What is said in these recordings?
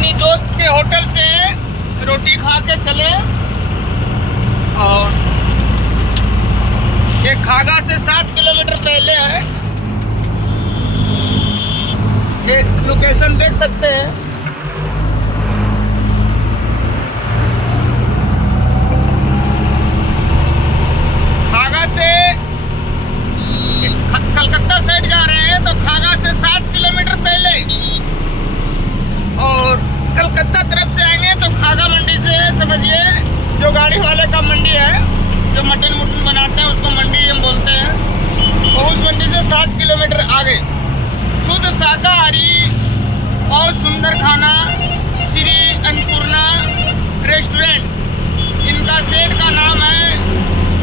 अपनी दोस्त के होटल से रोटी खा के चले और ये खागा से 7 किलोमीटर पहले है। ये लोकेशन देख सकते हैं। खागा से कलकत्ता साइड जा रहे हैं तो खागा से 7 किलोमीटर पहले, और कलकत्ता तरफ से आएंगे तो खागा मंडी से, समझिए जो गाड़ी वाले का मंडी है, जो मटन मुटन बनाते हैं उसको मंडी हम बोलते हैं, और उस मंडी से 7 किलोमीटर आगे शुद्ध शाकाहारी और सुंदर खाना श्री अन्नपूर्णा रेस्टोरेंट, इनका सेठ का नाम है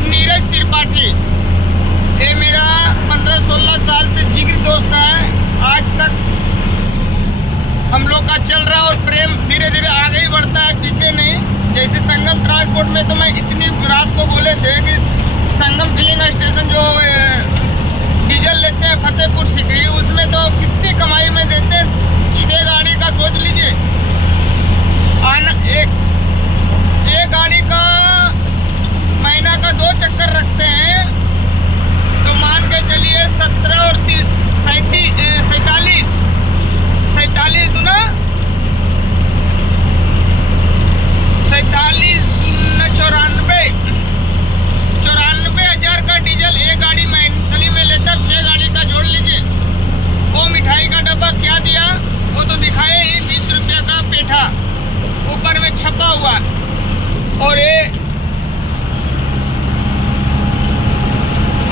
नीरज त्रिपाठी। ये मेरा 15-16 साल से जिगरी दोस्त है। आज तक हम लोग का चल रहा और प्रेम धीरे धीरे आगे ही बढ़ता है, पीछे नहीं। जैसे संगम ट्रांसपोर्ट में तो मैं इतनी रात को बोले थे कि संगम फिलिंग स्टेशन जो डीजल लेते हैं फतेहपुर सिकरी, उसमें तो कितनी कमाई में देते हैं। 6 गाड़ी का सोच लीजिए, एक गाड़ी का महीना का 2 चक्कर रखते हैं तो मान के चलिए 17 और 30 47 दूना 94 हज़ार का डीजल एक गाड़ी मंथली में लेता। 6 गाड़ी का जोड़ लीजिए। वो मिठाई का डब्बा क्या दिया वो तो दिखाए ही, 20 रुपये का पेठा ऊपर में छपा हुआ। और ये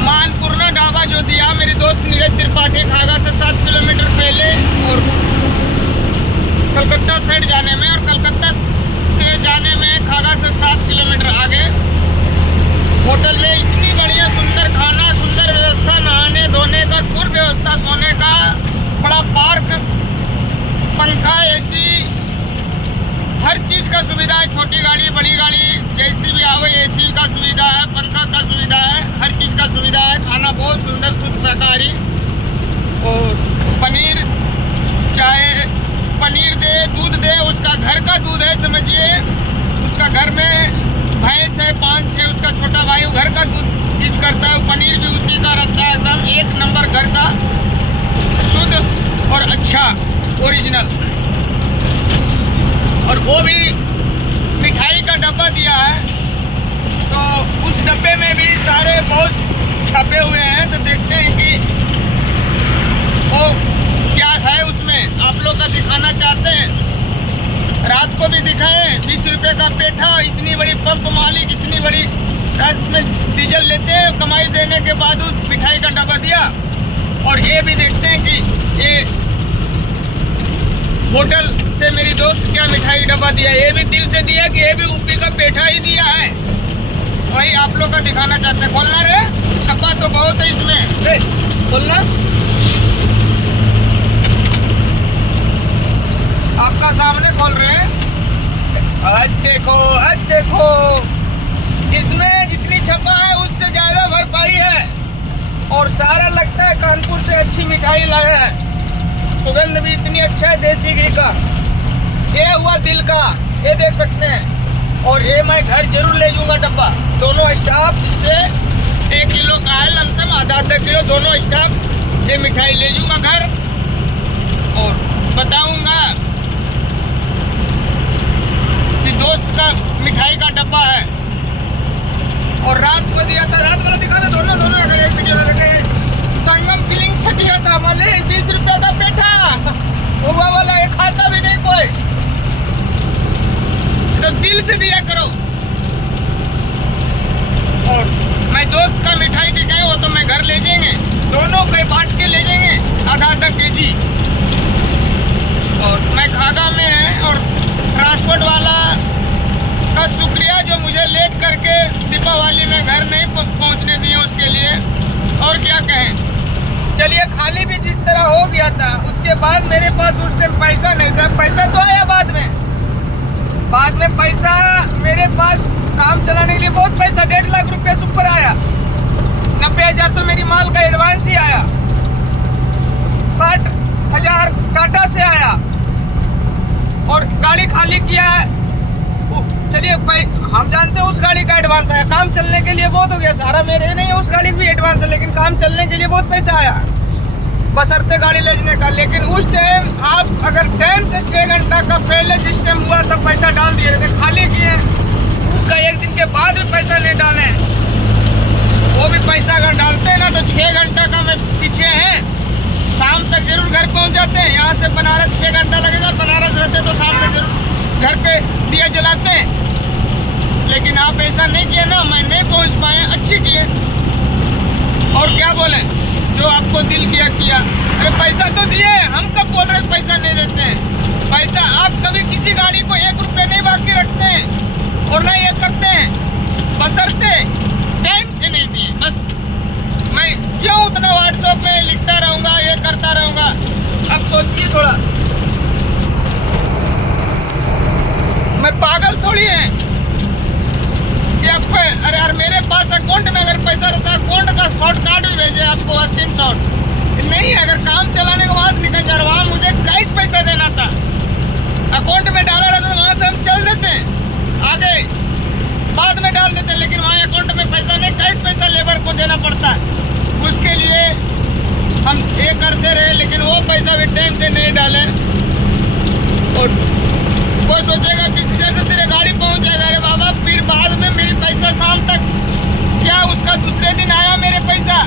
मानपूर्णा ढाबा जो दिया मेरी दोस्त नीरज त्रिपाठी, खागा से 7 किलोमीटर पहले और कलकत्ता साइड जाने में, और कलकत्ता से जाने में खागा से 7 किलोमीटर आगे होटल में इतनी बढ़िया सुंदर खाना, सुंदर व्यवस्था, नहाने धोने का पूर्ण व्यवस्था, सोने का बड़ा पार्क, पंखा, एसी, हर चीज़ का सुविधा है। छोटी गाड़ी बड़ी गाड़ी जैसी भी आवे एसी का सुविधा है, पंखा का सुविधा है, हर चीज़ का सुविधा है। खाना बहुत सुंदर शुद्ध शाकाहारी, और पनीर चाहे पनीर दे, दूध दे, उसका घर का दूध है, समझिए उसका घर में भैंस है 5-6, उसका छोटा भाई घर का दूध यूज करता है। पनीर भी उसी का रहता है, एकदम 1 नंबर घर का शुद्ध और अच्छा ओरिजिनल। और वो भी मिठाई का डब्बा दिया है, तो उस डब्बे में भी सारे बहुत छपे हुए हैं। तो देखते हैं कि वो क्या है उसमें, आप लोग का दिखाना चाहते हैं। रात को भी दिखाए 20 रुपये का पेठा, इतनी बड़ी पंप मालिक, इतनी बड़ी रात में डीजल लेते हैं, कमाई देने के बाद उस मिठाई का डब्बा दिया। और ये भी देखते हैं कि ये होटल से मेरी दोस्त क्या मिठाई डब्बा दिया, ये भी दिल से दिया कि ये भी ऊपी का पेठा ही दिया है। वही आप लोग का दिखाना चाहते हैं। खोलना रे, छपा तो बहुत है इसमें, खोलना। आपका सामने खोल रहे हैं। आज देखो इसमें जितनी छपा है उससे ज़्यादा भरपाई है, और सारा लगता है कानपुर से अच्छी मिठाई लाया है। सुगंध भी इतनी अच्छा है देसी घी का। ये हुआ दिल का, ये देख सकते हैं। और ये मैं घर जरूर ले जाऊंगा डब्बा, दोनों स्टाफ। इससे 1 किलो का है लमसम, आधा किलो दोनों स्टाफ ये मिठाई ले जाऊंगा घर, और बताऊंगा कि दोस्त का मिठाई का डब्बा है। और रात को दिया था, रात वाला दिखा था, दोनों अगर एक वीडियो लगे संगम फिलिंग से दिया था, माले 20 रुपये का पेठा, हुआ वाला एक खाता भी नहीं कोई, तो दिल से दिया करो। और मैं दोस्त का मिठाई दिखाए वो तो मैं घर ले जाएंगे, दोनों को बांट के ले जाएंगे आधा केजी। और मैं खागा में है, और ट्रांसपोर्ट वाला का शुक्रिया जो मुझे लेट करके दीपावली में घर नहीं पहुंचने दिए, उसके लिए। और क्या कहें, चलिए खाली भी जिस तरह हो गया था, उसके बाद मेरे पास उस टाइम पैसा नहीं था। पैसा तो आया बाद में पैसा मेरे पास काम चलाने के लिए बहुत पैसा, 1.5 लाख रुपये से ऊपर आया। 90,000 तो मेरी माल का एडवांस ही आया, 60,000 काटा से आया, और एडवांस आया। काम चलने के लिए बहुत हो गया, सारा मेरे नहीं है, उस गाड़ी भी एडवांस है, लेकिन काम चलने के लिए बहुत पैसा आया बशर्ते गाड़ी लेने का। लेकिन उस टाइम आप अगर टाइम से 6 घंटा का पहले जिस टाइम हुआ तब पैसा डाल दिए थे, खाली किए, उसका 1 दिन के बाद भी पैसा नहीं डाले। वो भी पैसा अगर डालते हैं ना तो 6 घंटा का मैं पीछे है, शाम तक जरूर घर पहुंच जाते हैं। यहाँ से बनारस 6 घंटा लगेगा, बनारस रहते तो शाम तक जरूर घर पे दिया जलाते हैं। लेकिन आप ऐसा नहीं किए ना, मैं नहीं पहुंच पाए, अच्छी किए। और क्या बोले, जो आपको दिल किया। अरे पैसा तो दिए, हम कब बोल रहे पैसा नहीं देते हैं? पैसा आप कभी किसी गाड़ी को 1 रुपये नहीं बाकी रखते हैं और नहीं ये करते हैं, बशर्ते टाइम से नहीं दिए। बस मैं क्यों उतना व्हाट्सएप में लिखता रहूँगा, ये करता रहूँगा? अब सोचिए थोड़ा, मैं पागल थोड़ी है कि आपको, अरे यार मेरे पास अकाउंट में अगर पैसा रहता, अकाउंट का शॉर्ट कार्ड भी भेजे आपको, स्क्रीन शॉट नहीं है। अगर काम चलाने के बाद निकल जा रहा, वहाँ मुझे कैश पैसा देना था, अकाउंट में डाला रहता तो वहाँ से हम चल देते आगे, बाद में डाल देते। लेकिन वहाँ अकाउंट में पैसा नहीं, कैश पैसा लेबर को देना पड़ता है। उसके लिए हम ये करते रहे, लेकिन वो पैसा भी टाइम से नहीं डाले। और कोई सोचेगा किसी जगह से तेरे गाड़ी पहुंच जाएगा, अरे बाबा फिर बाद में मेरी पैसा शाम तक, क्या उसका दूसरे दिन आया मेरे पैसा?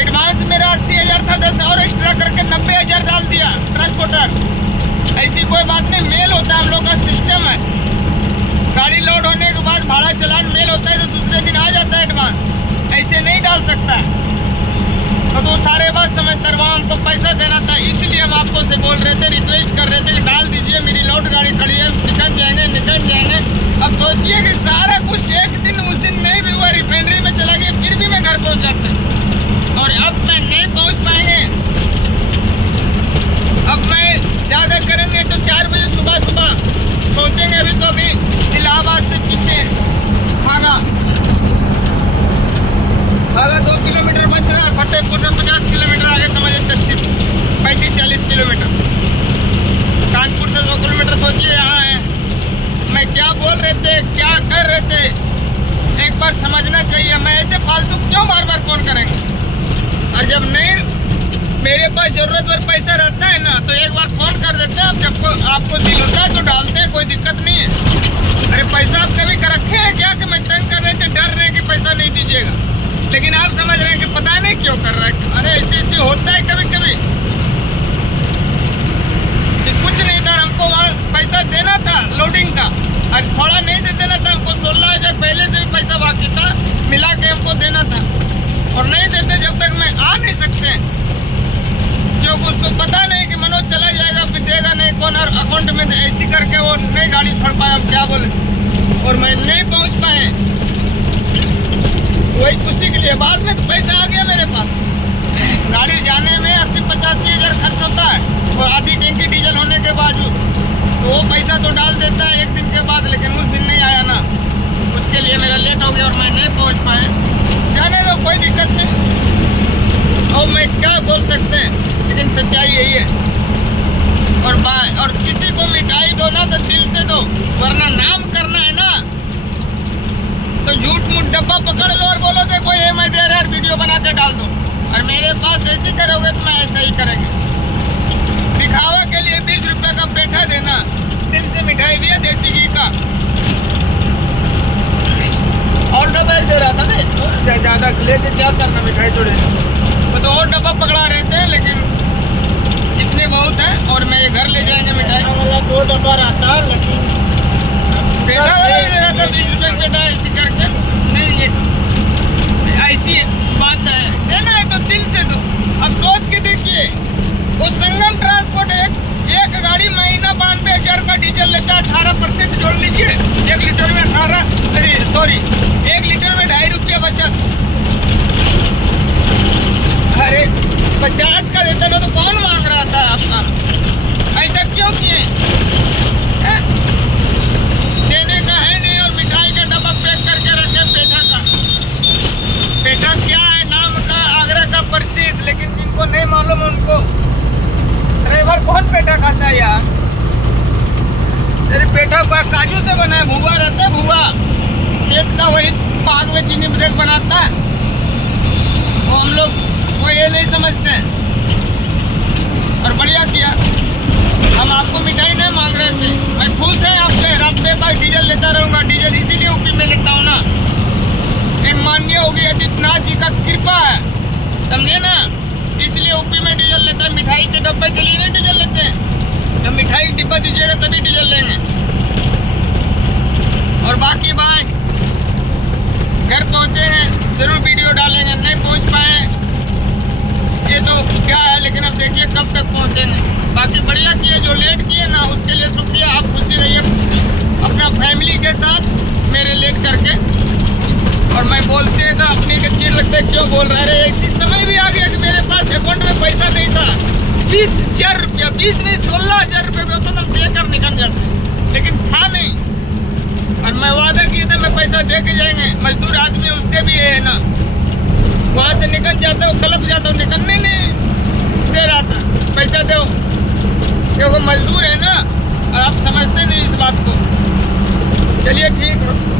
एडवांस मेरा 80,000 था, 10 और एक्स्ट्रा करके 90,000 डाल दिया ट्रांसपोर्टर। ऐसी कोई बात नहीं, मेल होता है, हम लोग का सिस्टम है। गाड़ी लोड होने के बाद भाड़ा चलान मेल होता है तो दूसरे दिन आ जाता है एडवांस, ऐसे नहीं डाल सकता है। तो वो सारे बात समझते, वहाँ हमको पैसा देना था, इसलिए हम आपको से बोल रहे थे, रिक्वेस्ट कर रहे थे कि डाल दीजिए, मेरी लोड गाड़ी खड़ी है, निकल जाएंगे। अब सोचिए कि सारा कुछ एक दिन, उस दिन नहीं भी हुआ, रिफाइनरी में चला गया, फिर भी मैं घर पहुँच जाता। और अब मैं नहीं पहुँच पाएंगे, अब मैं ज़्यादा करेंगे तो 4 बजे सुबह पहुँचेंगे। अभी तो अभी इलाहाबाद से पीछे भागा 2 किलोमीटर बच रहा है, फतेहपुर से 50 किलोमीटर आगे समझिए, 35-40 किलोमीटर। कानपुर से 2 किलोमीटर, सोचिए यहाँ है। मैं क्या बोल रहे थे, क्या कर रहे थे, एक बार समझना चाहिए। मैं ऐसे फालतू क्यों बार फोन करेंगे? और जब नहीं मेरे पास ज़रूरत पर पैसा रहता है ना, तो एक बार फ़ोन कर देते हैं। अब जब आपको दिल होता है तो डालते हैं, कोई दिक्कत नहीं है। अरे पैसा आप कभी कर रखे हैं क्या कि मैं तंग करने से डर रहे हैं कि पैसा नहीं दीजिएगा? लेकिन आप समझ रहे हैं कि पता नहीं क्यों कर रहा है। अरे ऐसे होता है कभी कि कुछ नहीं था, हमको वहाँ पैसा देना था लोडिंग का, और थोड़ा नहीं दे देना था हमको। 16,000 पहले से भी पैसा बाकी था, मिला के हमको देना था, और नहीं देते जब तक मैं आ नहीं सकते, क्योंकि उसको पता नहीं कि मनोज चला जाएगा फिर देगा नहीं कौन, और अकाउंट में ऐसी करके वो नई गाड़ी छोड़ पाया। हम क्या बोले, और मैं नहीं पहुँच पाए, वही उसी के लिए। बाद में तो पैसा आ गया मेरे पास, गाड़ी जाने में 80-85 हज़ार खर्च होता है, और आधी टैंकी डीजल होने के बावजूद तो वो पैसा तो डाल देता है 1 दिन के बाद। लेकिन उस दिन नहीं आया ना, उसके लिए मेरा लेट हो गया और मैं नहीं पहुंच पाए। जाने दो, कोई दिक्कत नहीं, और मैं क्या बोल सकते हैं, लेकिन सच्चाई यही है। और किसी को मिठाई दो ना तो दिल से दो, वरना नाम करना है ना तो झूठ मूठ डब्बा पकड़ लो और बोलो देखो ये मैं दे रहा है, वीडियो बना के डाल दो। और मेरे पास ऐसे करोगे तो मैं ऐसा ही करेंगे। दिखावा के लिए 20 रुपये का पेठा देना, दिल से मिठाई दिया देसी घी का, और डब्बा दे रहा था ना, ज़्यादा लेके क्या करना, मिठाई थोड़े वो तो और डब्बा पकड़ा रहे थे। लेकिन इतने बहुत है, और मैं ये घर ले जाएंगे मिठाई वाला 2 डब्बा रहता, लेकिन पेठा वाला भी दे रहा था 20 रुपये पेठा, ऐसी करके नहीं। ये ऐसी बात है, देना है तो दिल से दो। अब सोच के देखिए, वो संगम ट्रांसपोर्ट एक गाड़ी महीना 92,000 का डीजल लेता है, 18% जोड़ लीजिए, 1 लीटर में 1 लीटर में 2.5 रुपया बचत। अरे 50 का देते ना तो कौन मांग रहा था आपका? ऐसा क्यों किए? देने का है नहीं, और मिठाई का डब्बा पैक करके रखे पेठा का। पेठा क्या है, नाम का आगरा का प्रसिद्ध, लेकिन जिनको नहीं मालूम उनको, ड्राइवर कौन पेठा खाता है यार? तेरे पेठा का काजू से बना है, भुआ रहता है, भुआ खेत का वही पाग में चीनी ब्रेक बनाता है, वो हम लोग वो ये नहीं समझते हैं। और बढ़िया किया, हम आपको मिठाई नहीं मांग रहे थे, मैं खुश है आपके पास डीजल लेता रहूँगा। डीजल इसीलिए यूपी में लेता हूँ ना, ये माननीय योगी आदित्यनाथ जी का कृपा है, समझे ना, इसलिए यूपी में डीजल लेते हैं। मिठाई के डब्बे के लिए नहीं डीजल लेते हैं, जब मिठाई का डिब्बा दीजिएगा तभी डीजल लेंगे। और बाकी बात, घर पहुँचेंगे ज़रूर वीडियो डालेंगे, नहीं पहुँच पाए ये तो क्या है, लेकिन अब देखिए कब तक पहुँचेंगे। बाकी बढ़िया किए, जो लेट किए ना उसके लिए शुक्रिया, आप खुशी रहिए अपना फैमिली के साथ मेरे लेट करके। और मैं बोलते हैं तो अपनी के चिड़ लगता है, क्यों बोल रहे हैं। इसी समय भी आ गया कि मेरे पास अकाउंट में पैसा नहीं था, 20,000 रुपया, 20 नहीं 16,000 रुपये का होता, हम देकर निकल जाते, लेकिन था नहीं। और मैं वादा किया था मैं पैसा दे के जाएंगे, मजदूर आदमी उसके भी है ना, वहाँ से निकल जाता हूँ, कलप जाता हूँ, निकलने नहीं दे रहा था, पैसा दो, क्योंकि मजदूर है ना, और आप समझते नहीं इस बात को। चलिए ठीक है।